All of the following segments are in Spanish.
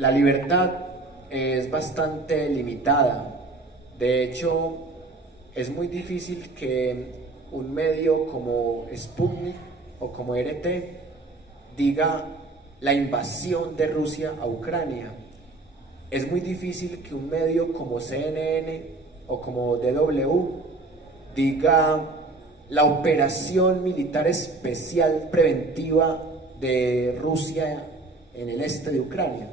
La libertad es bastante limitada. De hecho, es muy difícil que un medio como Sputnik o como RT diga la invasión de Rusia a Ucrania. Es muy difícil que un medio como CNN o como DW diga la operación militar especial preventiva de Rusia en el este de Ucrania.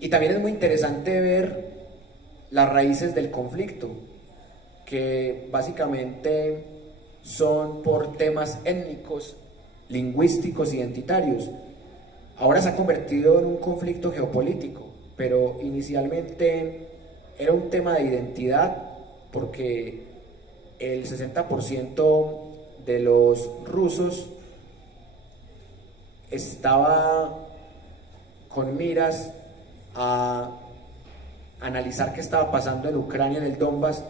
Y también es muy interesante ver las raíces del conflicto, que básicamente son por temas étnicos, lingüísticos, identitarios. Ahora se ha convertido en un conflicto geopolítico, pero inicialmente era un tema de identidad, porque el 60% de los rusos estaba con miras a analizar qué estaba pasando en Ucrania, en el Donbass,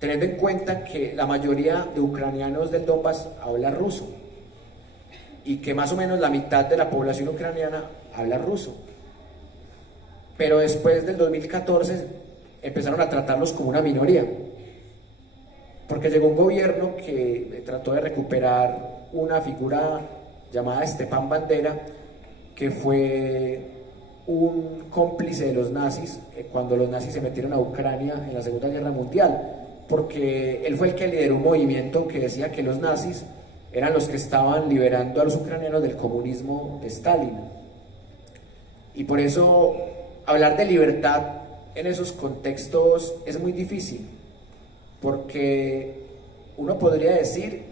teniendo en cuenta que la mayoría de ucranianos del Donbass habla ruso y que más o menos la mitad de la población ucraniana habla ruso. Pero después del 2014 empezaron a tratarlos como una minoría, porque llegó un gobierno que trató de recuperar una figura llamada Stepan Bandera, que fue un cómplice de los nazis cuando los nazis se metieron a Ucrania en la Segunda Guerra Mundial, porque él fue el que lideró un movimiento que decía que los nazis eran los que estaban liberando a los ucranianos del comunismo de Stalin. Y por eso hablar de libertad en esos contextos es muy difícil, porque uno podría decir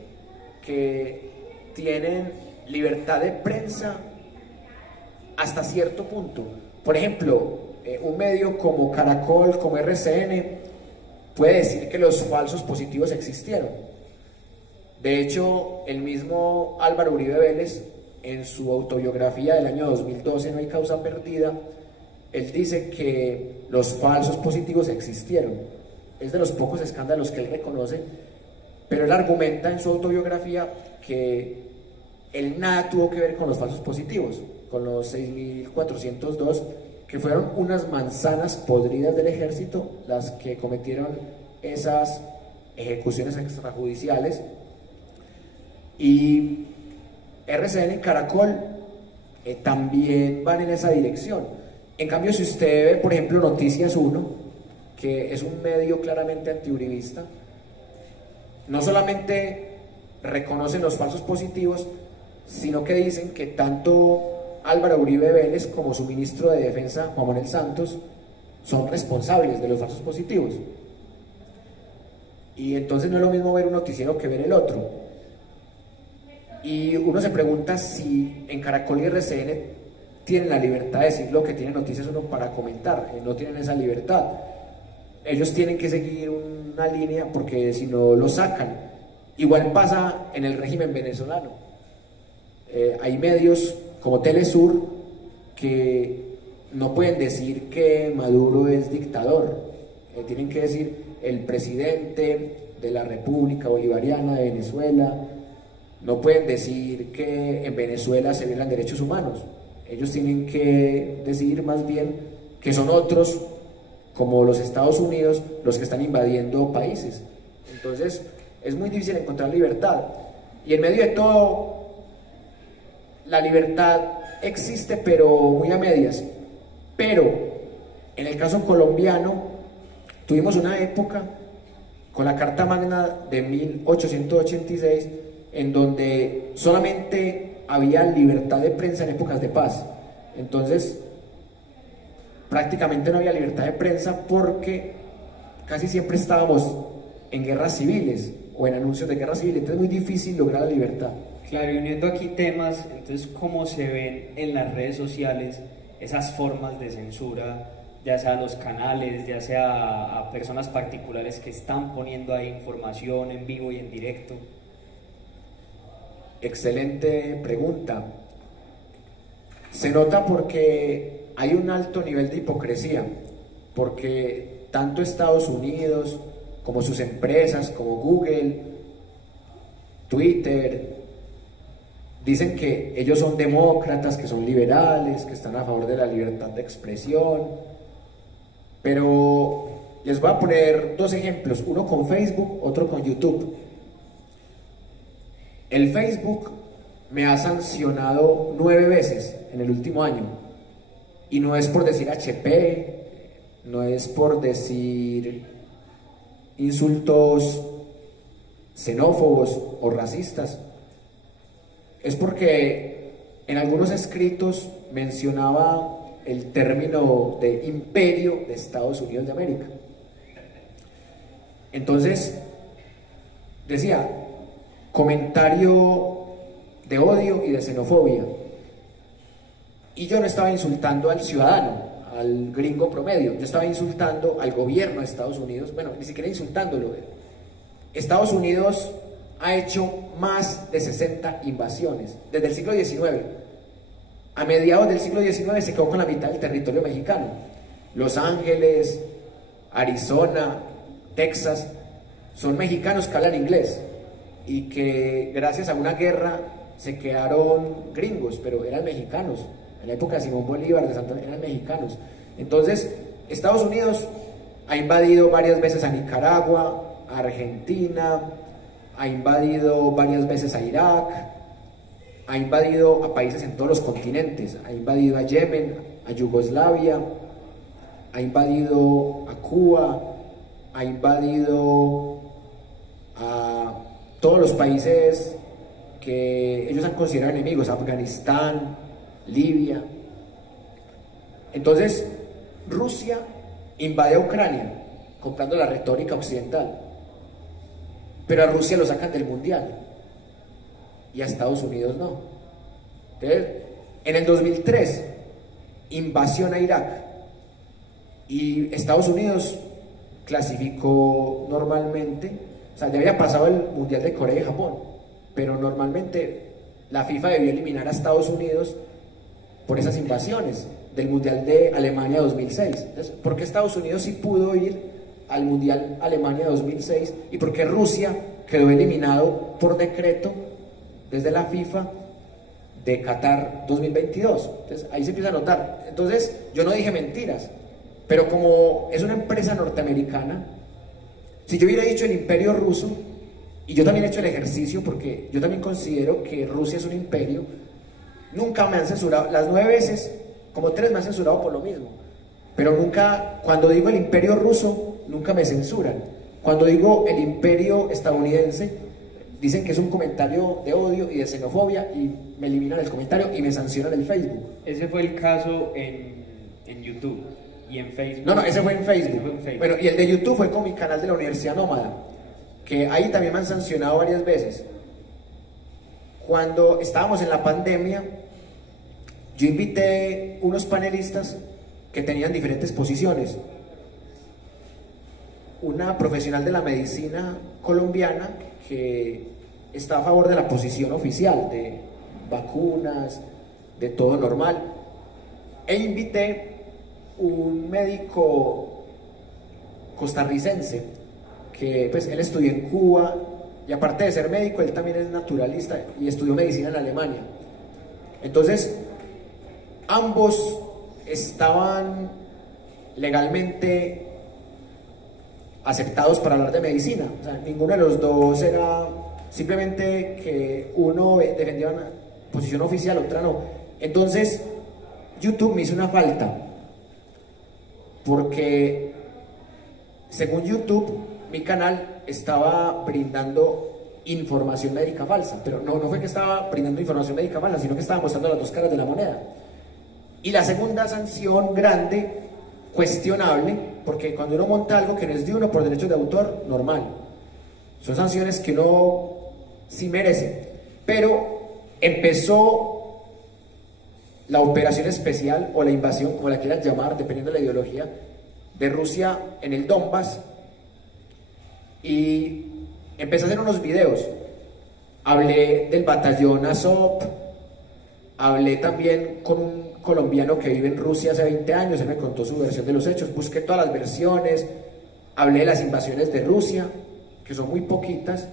que tienen libertad de prensa hasta cierto punto. Por ejemplo, un medio como Caracol, como RCN, puede decir que los falsos positivos existieron. De hecho, el mismo Álvaro Uribe Vélez, en su autobiografía del año 2012, No hay causa perdida, él dice que los falsos positivos existieron. Es de los pocos escándalos que él reconoce, pero él argumenta en su autobiografía que él nada tuvo que ver con los falsos positivos, con los 6.402, que fueron unas manzanas podridas del ejército las que cometieron esas ejecuciones extrajudiciales. Y RCN y Caracol también van en esa dirección. En cambio, si usted ve, por ejemplo, Noticias 1, que es un medio claramente antiuribista, no solamente reconocen los falsos positivos, sino que dicen que tanto Álvaro Uribe Vélez como su ministro de Defensa, Juan Manuel Santos, son responsables de los falsos positivos. Y entonces no es lo mismo ver un noticiero que ver el otro. Y uno se pregunta si en Caracol y RCN tienen la libertad de decir lo que tiene Noticias Uno para comentar. No tienen esa libertad. Ellos tienen que seguir una línea, porque si no lo sacan. Igual pasa en el régimen venezolano. Hay medios como Telesur que no pueden decir que Maduro es dictador. Tienen que decir el presidente de la República Bolivariana de Venezuela. No pueden decir que en Venezuela se violan derechos humanos. Ellos tienen que decir más bien que son otros, como los Estados Unidos, los que están invadiendo países. Entonces es muy difícil encontrar libertad. Y en medio de todo, la libertad existe, pero muy a medias. Pero en el caso colombiano tuvimos una época con la Carta Magna de 1886 en donde solamente había libertad de prensa en épocas de paz. Entonces prácticamente no había libertad de prensa, porque casi siempre estábamos en guerras civiles o en anuncios de guerras civiles. Entonces es muy difícil lograr la libertad. Claro, y uniendo aquí temas, entonces, ¿cómo se ven en las redes sociales esas formas de censura, ya sea a los canales, ya sea a personas particulares que están poniendo ahí información en vivo y en directo? Excelente pregunta. Se nota porque hay un alto nivel de hipocresía, porque tanto Estados Unidos como sus empresas, como Google, Twitter, dicen que ellos son demócratas, que son liberales, que están a favor de la libertad de expresión, pero les voy a poner dos ejemplos, uno con Facebook, otro con YouTube. El Facebook me ha sancionado 9 veces en el último año, y no es por decir HP, no es por decir insultos xenófobos o racistas, es porque en algunos escritos mencionaba el término de imperio de Estados Unidos de América. Entonces decía comentario de odio y de xenofobia, y yo no estaba insultando al ciudadano, al gringo promedio, yo estaba insultando al gobierno de Estados Unidos, bueno, ni siquiera insultándolo. Estados Unidos ha hecho más de 60 invasiones desde el siglo XIX. A mediados del siglo XIX se quedó con la mitad del territorio mexicano. Los Ángeles, Arizona, Texas, son mexicanos que hablan inglés y que gracias a una guerra se quedaron gringos, pero eran mexicanos. En la época de Simón Bolívar, de Santa, eran mexicanos. Entonces, Estados Unidos ha invadido varias veces a Nicaragua, a Argentina, ha invadido varias veces a Irak, ha invadido a países en todos los continentes, ha invadido a Yemen, a Yugoslavia, ha invadido a Cuba, ha invadido a todos los países que ellos han considerado enemigos, Afganistán, Libia. Entonces, Rusia invade a Ucrania, comprando la retórica occidental, pero a Rusia lo sacan del mundial y a Estados Unidos no. Entonces, en el 2003, invasión a Irak, y Estados Unidos clasificó normalmente, o sea, ya había pasado el mundial de Corea y Japón, pero normalmente la FIFA debió eliminar a Estados Unidos por esas invasiones del mundial de Alemania 2006. Entonces, ¿por qué Estados Unidos sí pudo ir al mundial Alemania 2006 y por qué Rusia quedó eliminado por decreto desde la FIFA de Qatar 2022? Entonces ahí se empieza a notar. Entonces yo no dije mentiras, pero como es una empresa norteamericana, si yo hubiera dicho el imperio ruso, y yo también he hecho el ejercicio porque yo también considero que Rusia es un imperio, nunca me han censurado, las 9 veces, como 3 me han censurado por lo mismo, pero nunca, cuando digo el imperio ruso, nunca me censuran. Cuando digo el imperio estadounidense, dicen que es un comentario de odio y de xenofobia y me eliminan el comentario y me sancionan el Facebook. Ese fue el caso en YouTube y en Facebook. No, ese fue en Facebook. Fue en Facebook. Bueno, y el de YouTube fue con mi canal de la Universidad Nómada, que ahí también me han sancionado varias veces. Cuando estábamos en la pandemia, yo invité unos panelistas que tenían diferentes posiciones. Una profesional de la medicina colombiana que está a favor de la posición oficial de vacunas, de todo normal, e invité un médico costarricense que pues él estudió en Cuba y aparte de ser médico él también es naturalista y estudió medicina en Alemania. Entonces ambos estaban legalmente aceptados para hablar de medicina, o sea, ninguno de los dos era simplemente que uno defendía una posición oficial, otra no. Entonces YouTube me hizo una falta porque según YouTube mi canal estaba brindando información médica falsa, pero no fue que estaba brindando información médica falsa, sino que estaba mostrando las dos caras de la moneda. Y la segunda sanción grande, cuestionable, porque cuando uno monta algo que no es de uno por derechos de autor, normal, son sanciones que uno sí merece, pero empezó la operación especial o la invasión, como la quieran llamar, dependiendo de la ideología, de Rusia en el Donbass, y empecé a hacer unos videos. Hablé del batallón Azov, hablé también con un colombiano que vive en Rusia hace 20 años, él me contó su versión de los hechos, busqué todas las versiones, hablé de las invasiones de Rusia, que son muy poquitas,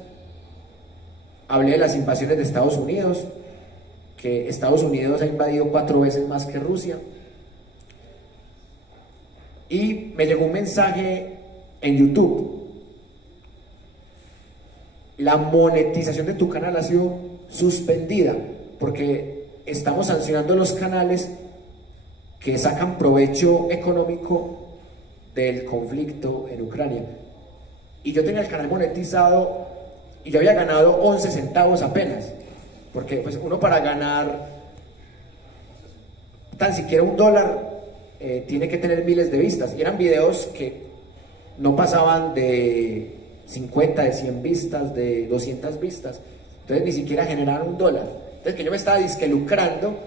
hablé de las invasiones de Estados Unidos, que Estados Unidos ha invadido 4 veces más que Rusia. Y me llegó un mensaje en YouTube: la monetización de tu canal ha sido suspendida porque estamos sancionando los canales que sacan provecho económico del conflicto en Ucrania. Y yo tenía el canal monetizado y yo había ganado 11 centavos apenas, porque pues uno, para ganar tan siquiera $1 tiene que tener miles de vistas, y eran videos que no pasaban de 50, de 100 vistas, de 200 vistas, entonces ni siquiera generaron $1. Entonces, que yo me estaba disque lucrando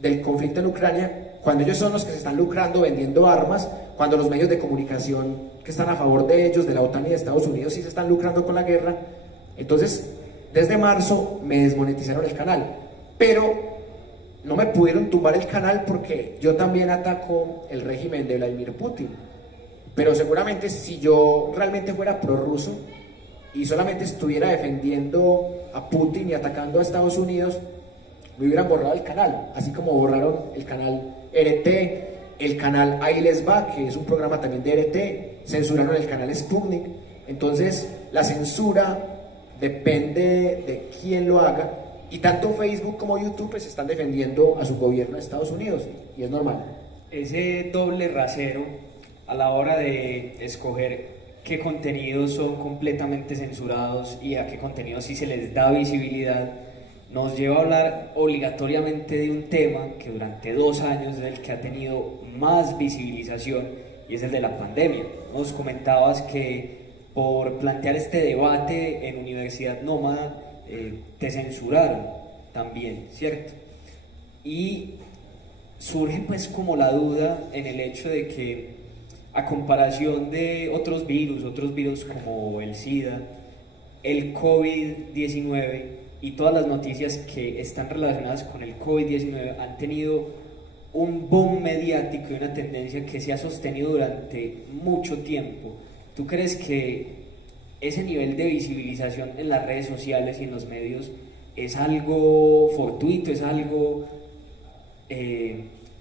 del conflicto en Ucrania, cuando ellos son los que se están lucrando vendiendo armas, cuando los medios de comunicación que están a favor de ellos, de la OTAN y de Estados Unidos, sí se están lucrando con la guerra. Entonces, desde marzo me desmonetizaron el canal, pero no me pudieron tumbar el canal porque yo también ataco el régimen de Vladimir Putin. Pero seguramente si yo realmente fuera prorruso y solamente estuviera defendiendo a Putin y atacando a Estados Unidos, me hubieran borrado el canal, así como borraron el canal RT, el canal Ahí Les Va, que es un programa también de RT, censuraron el canal Sputnik. Entonces, la censura depende de quién lo haga, y tanto Facebook como YouTube pues están defendiendo a su gobierno de Estados Unidos, y es normal. Ese doble rasero a la hora de escoger qué contenidos son completamente censurados y a qué contenidos sí se les da visibilidad, nos lleva a hablar obligatoriamente de un tema que durante 2 años es el que ha tenido más visibilización, y es el de la pandemia. Nos comentabas que por plantear este debate en Universidad Nómada te censuraron también, ¿cierto? Y surge pues como la duda en el hecho de que, a comparación de otros virus como el SIDA, el COVID-19 y todas las noticias que están relacionadas con el COVID-19 han tenido un boom mediático y una tendencia que se ha sostenido durante mucho tiempo. ¿Tú crees que ese nivel de visibilización en las redes sociales y en los medios es algo fortuito, es algo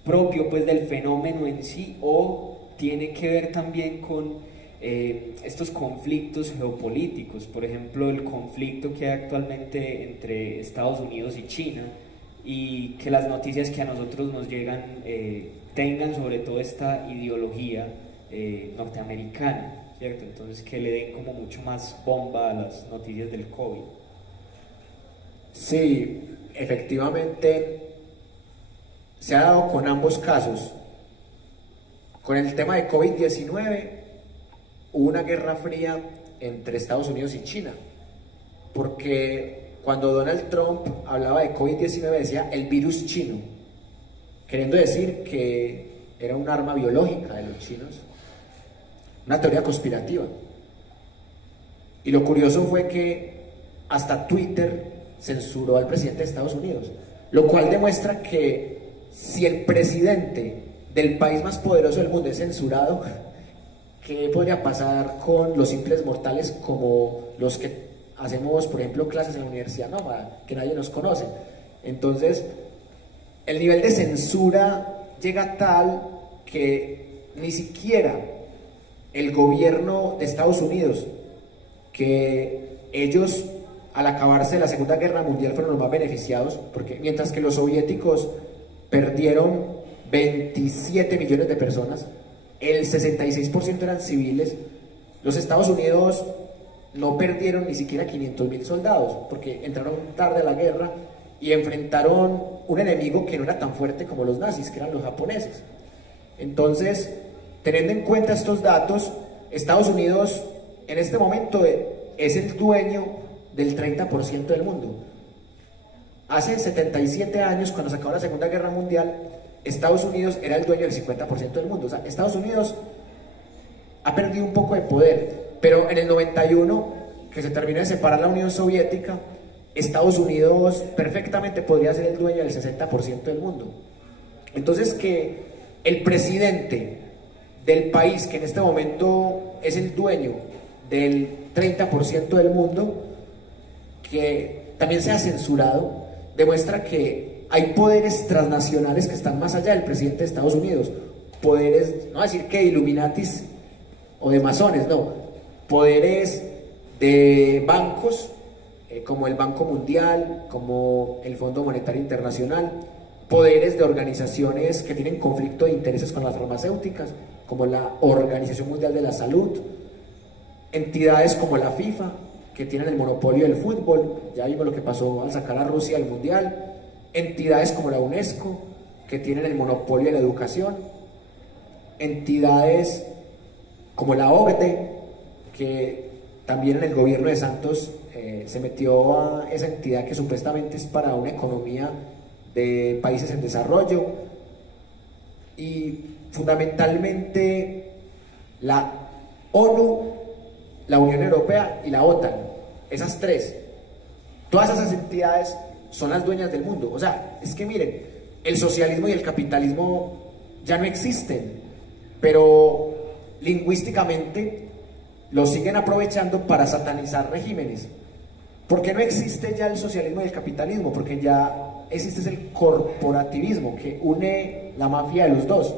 propio pues del fenómeno en sí, o tiene que ver también con estos conflictos geopolíticos? Por ejemplo, el conflicto que hay actualmente entre Estados Unidos y China, y que las noticias que a nosotros nos llegan tengan sobre todo esta ideología norteamericana, ¿cierto? Entonces, que le den como mucho más bomba a las noticias del COVID. Sí, efectivamente se ha dado con ambos casos. Con el tema de COVID-19 hubo una guerra fría entre Estados Unidos y China, porque cuando Donald Trump hablaba de COVID-19 decía el virus chino, queriendo decir que era un arma biológica de los chinos, una teoría conspirativa. Y lo curioso fue que hasta Twitter censuró al presidente de Estados Unidos, lo cual demuestra que si el presidente del país más poderoso del mundo es censurado, ¿qué podría pasar con los simples mortales como los que hacemos, por ejemplo, clases en la Universidad Nómada, que nadie nos conoce? Entonces, el nivel de censura llega tal que ni siquiera el gobierno de Estados Unidos, que ellos al acabarse la Segunda Guerra Mundial fueron los más beneficiados, porque mientras que los soviéticos perdieron 27 millones de personas, el 66% eran civiles, los Estados Unidos no perdieron ni siquiera 500.000 soldados, porque entraron tarde a la guerra y enfrentaron un enemigo que no era tan fuerte como los nazis, que eran los japoneses. Entonces, teniendo en cuenta estos datos, Estados Unidos en este momento es el dueño del 30% del mundo. Hace 77 años, cuando se acabó la Segunda Guerra Mundial, Estados Unidos era el dueño del 50% del mundo. O sea, Estados Unidos ha perdido un poco de poder, pero en el 91, que se terminó de separar la Unión Soviética, Estados Unidos perfectamente podría ser el dueño del 60% del mundo. Entonces, que el presidente del país que en este momento es el dueño del 30% del mundo, que también sea censurado, demuestra que hay poderes transnacionales que están más allá del presidente de Estados Unidos, poderes, no voy a decir que Illuminatis o de masones, no, poderes de bancos, como el Banco Mundial, como el Fondo Monetario Internacional, poderes de organizaciones que tienen conflicto de intereses con las farmacéuticas, como la Organización Mundial de la Salud, entidades como la FIFA, que tienen el monopolio del fútbol, ya vimos lo que pasó al sacar a Rusia del Mundial, entidades como la UNESCO, que tienen el monopolio de la educación, entidades como la OCDE, que también en el gobierno de Santos se metió a esa entidad que supuestamente es para una economía de países en desarrollo, y fundamentalmente la ONU, la Unión Europea y la OTAN, esas tres, todas esas entidades son las dueñas del mundo. O sea, es que miren, el socialismo y el capitalismo ya no existen, pero lingüísticamente lo siguen aprovechando para satanizar regímenes. ¿Por qué no existe ya el socialismo y el capitalismo? Porque ya existe el corporativismo que une la mafia de los dos.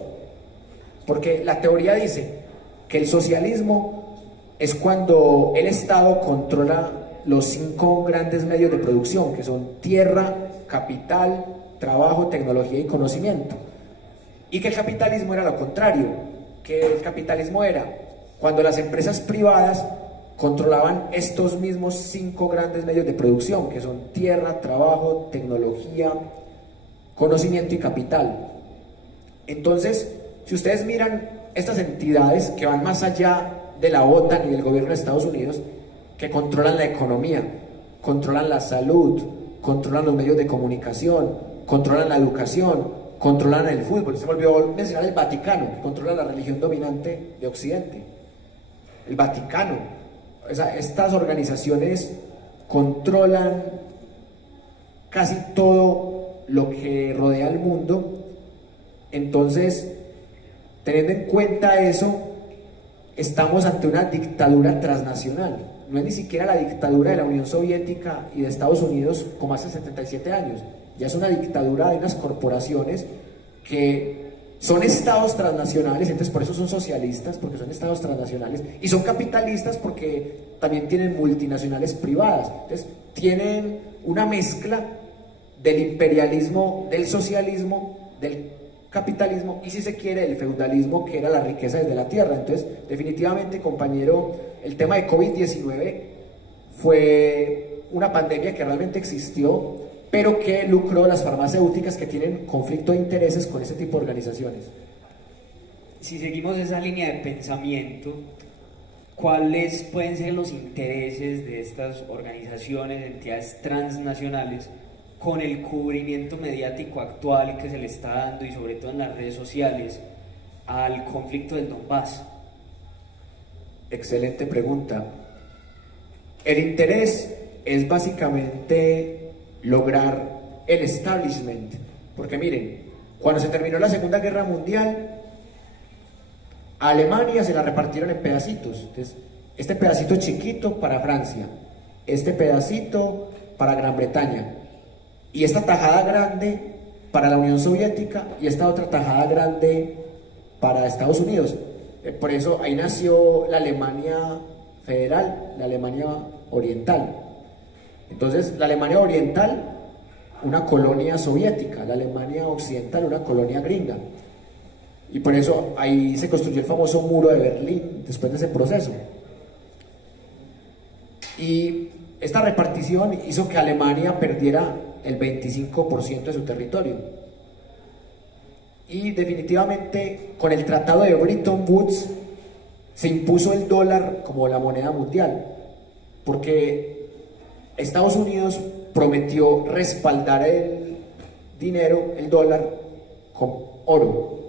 Porque la teoría dice que el socialismo es cuando el Estado controla los 5 grandes medios de producción, que son tierra, capital, trabajo, tecnología y conocimiento. Y que el capitalismo era lo contrario, que el capitalismo era cuando las empresas privadas controlaban estos mismos 5 grandes medios de producción, que son tierra, trabajo, tecnología, conocimiento y capital. Entonces, si ustedes miran estas entidades que van más allá de la OTAN y del gobierno de Estados Unidos, que controlan la economía, controlan la salud, controlan los medios de comunicación, controlan la educación, controlan el fútbol. Se me olvidó mencionar el Vaticano, que controla la religión dominante de Occidente. El Vaticano. O sea, estas organizaciones controlan casi todo lo que rodea al mundo. Entonces, teniendo en cuenta eso, estamos ante una dictadura transnacional. No es ni siquiera la dictadura de la Unión Soviética y de Estados Unidos como hace 77 años. Ya es una dictadura de unas corporaciones que son estados transnacionales, entonces por eso son socialistas, porque son estados transnacionales, y son capitalistas porque también tienen multinacionales privadas. Entonces tienen una mezcla del imperialismo, del socialismo, del capitalismo y, si se quiere, el feudalismo, que era la riqueza desde la tierra. Entonces, definitivamente, compañero, el tema de COVID-19 fue una pandemia que realmente existió, pero que lucró las farmacéuticas, que tienen conflicto de intereses con ese tipo de organizaciones. Si seguimos esa línea de pensamiento, ¿cuáles pueden ser los intereses de estas organizaciones, entidades transnacionales, con el cubrimiento mediático actual que se le está dando, y sobre todo en las redes sociales, al conflicto del Donbass? Excelente pregunta. El interés es básicamente lograr el establishment, porque miren, cuando se terminó la Segunda Guerra Mundial, a Alemania se la repartieron en pedacitos. Entonces, este pedacito chiquito para Francia, este pedacito para Gran Bretaña, y esta tajada grande para la Unión Soviética, y esta otra tajada grande para Estados Unidos. Por eso ahí nació la Alemania federal, la Alemania oriental. Entonces, la Alemania oriental, una colonia soviética; la Alemania occidental, una colonia gringa. Y por eso ahí se construyó el famoso muro de Berlín después de ese proceso. Y esta repartición hizo que Alemania perdiera el 25% de su territorio. Y definitivamente, con el tratado de Bretton Woods, se impuso el dólar como la moneda mundial, porque Estados Unidos prometió respaldar el dinero, el dólar, con oro.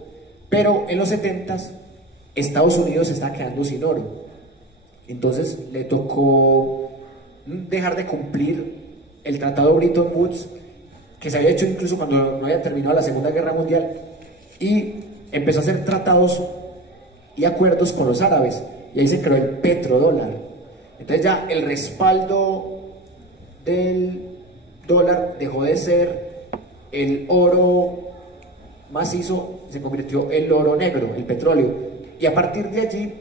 Pero en los 70s, Estados Unidos se está quedando sin oro. Entonces le tocó dejar de cumplir el tratado de Bretton Woods, que se había hecho incluso cuando no había terminado la Segunda Guerra Mundial, y empezó a hacer tratados y acuerdos con los árabes, y ahí se creó el petrodólar. Entonces ya el respaldo del dólar dejó de ser el oro macizo se convirtió en oro negro, el petróleo, y a partir de allí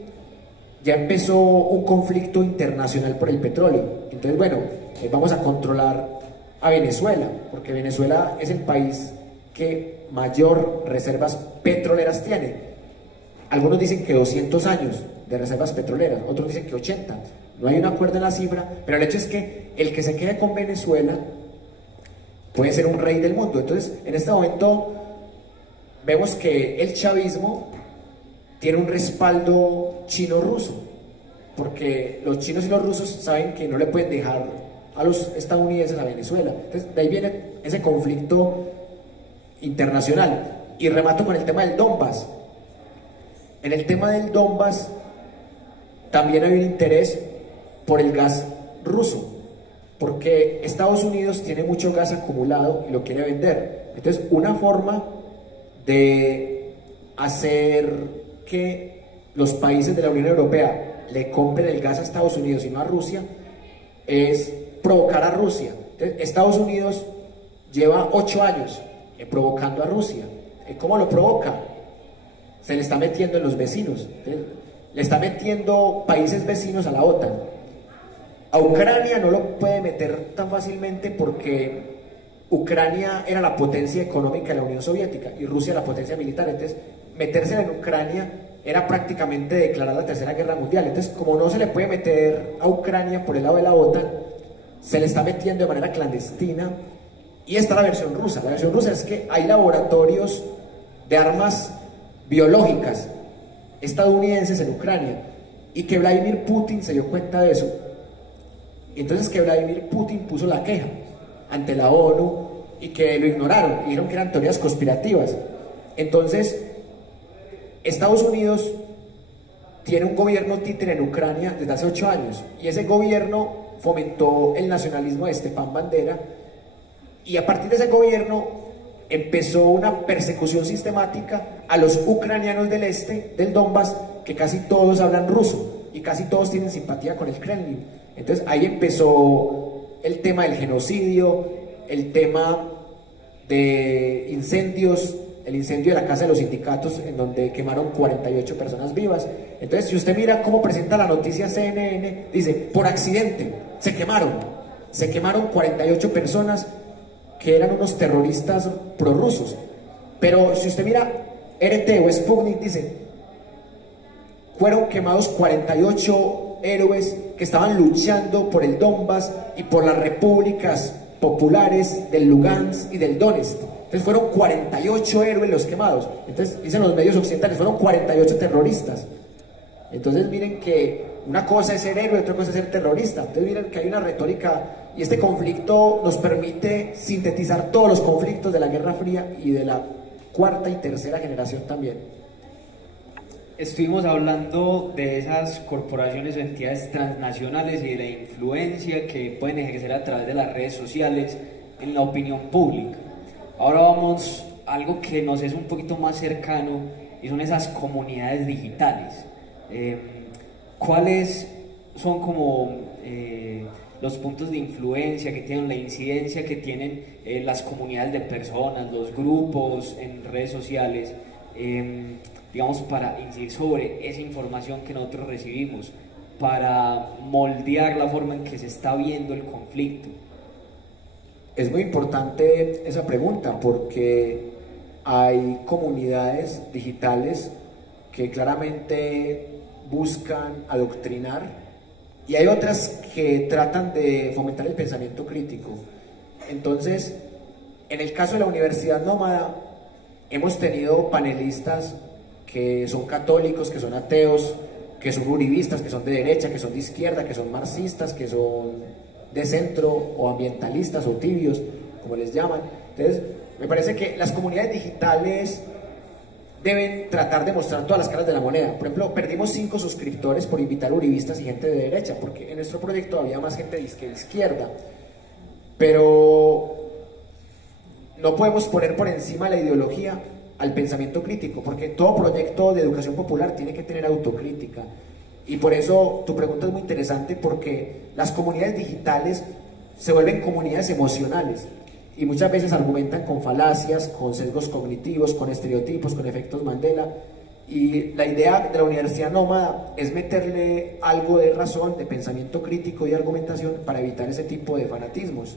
ya empezó un conflicto internacional por el petróleo. Entonces, bueno, vamos a controlar a Venezuela, porque Venezuela es el país que mayor reservas petroleras tiene. Algunos dicen que 200 años de reservas petroleras, otros dicen que 80. No hay un acuerdo en la cifra, pero el hecho es que el que se quede con Venezuela puede ser un rey del mundo. Entonces, en este momento vemos que el chavismo tiene un respaldo chino-ruso, porque los chinos y los rusos saben que no le pueden dejar a los estadounidenses a Venezuela. Entonces, de ahí viene ese conflicto internacional. Y remato con el tema del Donbass. En el tema del Donbass también hay un interés por el gas ruso, porque Estados Unidos tiene mucho gas acumulado y lo quiere vender. Entonces, una forma de hacer que los países de la Unión Europea le compren el gas a Estados Unidos y no a Rusia es provocar a Rusia. Entonces, Estados Unidos lleva 8 años provocando a Rusia. ¿Cómo lo provoca? Se le está metiendo en los vecinos. Le está metiendo países vecinos a la OTAN. A Ucrania no lo puede meter tan fácilmente porque Ucrania era la potencia económica de la Unión Soviética y Rusia la potencia militar. Entonces, meterse en Ucrania era prácticamente declarar la Tercera Guerra Mundial. Entonces, como no se le puede meter a Ucrania por el lado de la OTAN, se le está metiendo de manera clandestina. Y esta es la versión rusa. La versión rusa es que hay laboratorios de armas biológicas estadounidenses en Ucrania y que Vladimir Putin se dio cuenta de eso. Entonces, que Vladimir Putin puso la queja ante la ONU y que lo ignoraron y dijeron que eran teorías conspirativas. Entonces, Estados Unidos tiene un gobierno títere en Ucrania desde hace 8 años y ese gobierno fomentó el nacionalismo de Stepan Bandera, y a partir de ese gobierno empezó una persecución sistemática a los ucranianos del este, del Donbass, que casi todos hablan ruso y casi todos tienen simpatía con el Kremlin. Entonces ahí empezó el tema del genocidio, el tema de incendios, el incendio de la casa de los sindicatos en donde quemaron 48 personas vivas. Entonces, si usted mira cómo presenta la noticia CNN, dice, por accidente, se quemaron 48 personas que eran unos terroristas prorrusos. Pero si usted mira RT o Sputnik, dice, fueron quemados 48 héroes que estaban luchando por el Donbass y por las repúblicas populares del Lugansk y del Donetsk. Entonces fueron 48 héroes los quemados. Entonces dicen los medios occidentales, fueron 48 terroristas. Entonces miren que una cosa es ser héroe, otra cosa es ser terrorista. Entonces miren que hay una retórica, y este conflicto nos permite sintetizar todos los conflictos de la Guerra Fría y de la cuarta y tercera generación también. Estuvimos hablando de esas corporaciones o entidades transnacionales y de la influencia que pueden ejercer a través de las redes sociales en la opinión pública. Ahora vamos a algo que nos es un poquito más cercano, y son esas comunidades digitales. ¿Cuáles son como los puntos de influencia que tienen, la incidencia que tienen las comunidades de personas, los grupos en redes sociales, digamos, para incidir sobre esa información que nosotros recibimos, para moldear la forma en que se está viendo el conflicto? Es muy importante esa pregunta porque hay comunidades digitales que claramente buscan adoctrinar y hay otras que tratan de fomentar el pensamiento crítico. Entonces, en el caso de la Universidad Nómada, hemos tenido panelistas que son católicos, que son ateos, que son uribistas, que son de derecha, que son de izquierda, que son marxistas, que son de centro o ambientalistas o tibios, como les llaman. Entonces, me parece que las comunidades digitales deben tratar de mostrar todas las caras de la moneda. Por ejemplo, perdimos 5 suscriptores por invitar uribistas y gente de derecha, porque en nuestro proyecto había más gente de izquierda. Pero no podemos poner por encima la ideología al pensamiento crítico, porque todo proyecto de educación popular tiene que tener autocrítica. Y por eso tu pregunta es muy interesante, porque las comunidades digitales se vuelven comunidades emocionales. y muchas veces argumentan con falacias, con sesgos cognitivos, con estereotipos, con efectos Mandela. Y la idea de la universidad nómada es meterle algo de razón, de pensamiento crítico y de argumentación para evitar ese tipo de fanatismos.